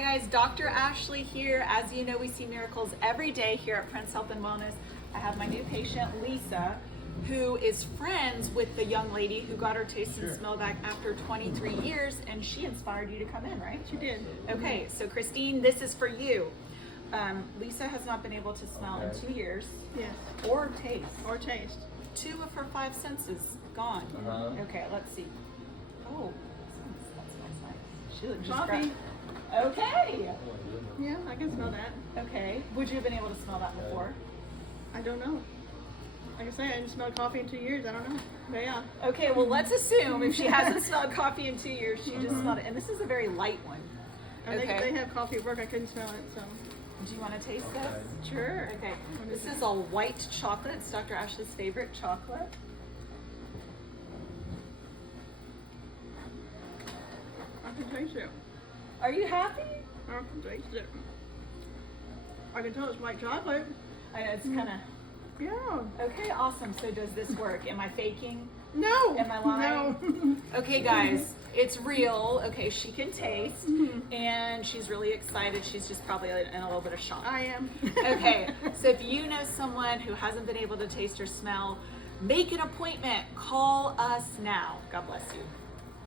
Hi guys, Dr. Ashley here. As you know, we see miracles every day here at Prince Health and Wellness. I have my new patient, Lisa, who is friends with the young lady who got her taste and smell back after 23 years, and she inspired you to come in, right? She did. Okay, so Christine, this is for you. Lisa has not been able to smell in 2 years. Yes. Or taste. Or taste. 2 of her 5 senses gone. Okay, let's see. Oh, that smells nice. She looks just Coffee. great. Okay. Yeah, I can smell that. Okay. Would you have been able to smell that before? I don't know. Like I say, I didn't smell coffee in 2 years. I don't know. But yeah. Okay, well, let's assume if she hasn't smelled coffee in 2 years, she just smelled it. And this is a very light one. And Okay. they have coffee at work. I couldn't smell it, so. Do you want to taste this? Sure. Okay. This is a white chocolate. It's Dr. Ashley's favorite chocolate. I can taste it. Are you happy? I can taste it. I can tell it's white chocolate. I know, it's kind of... Yeah. Okay, awesome. So does this work? Am I faking? No. Am I lying? No. Okay, guys, it's real. Okay, she can taste, and she's really excited. She's just probably in a little bit of shock. I am. Okay, so if you know someone who hasn't been able to taste or smell, make an appointment. Call us now. God bless you.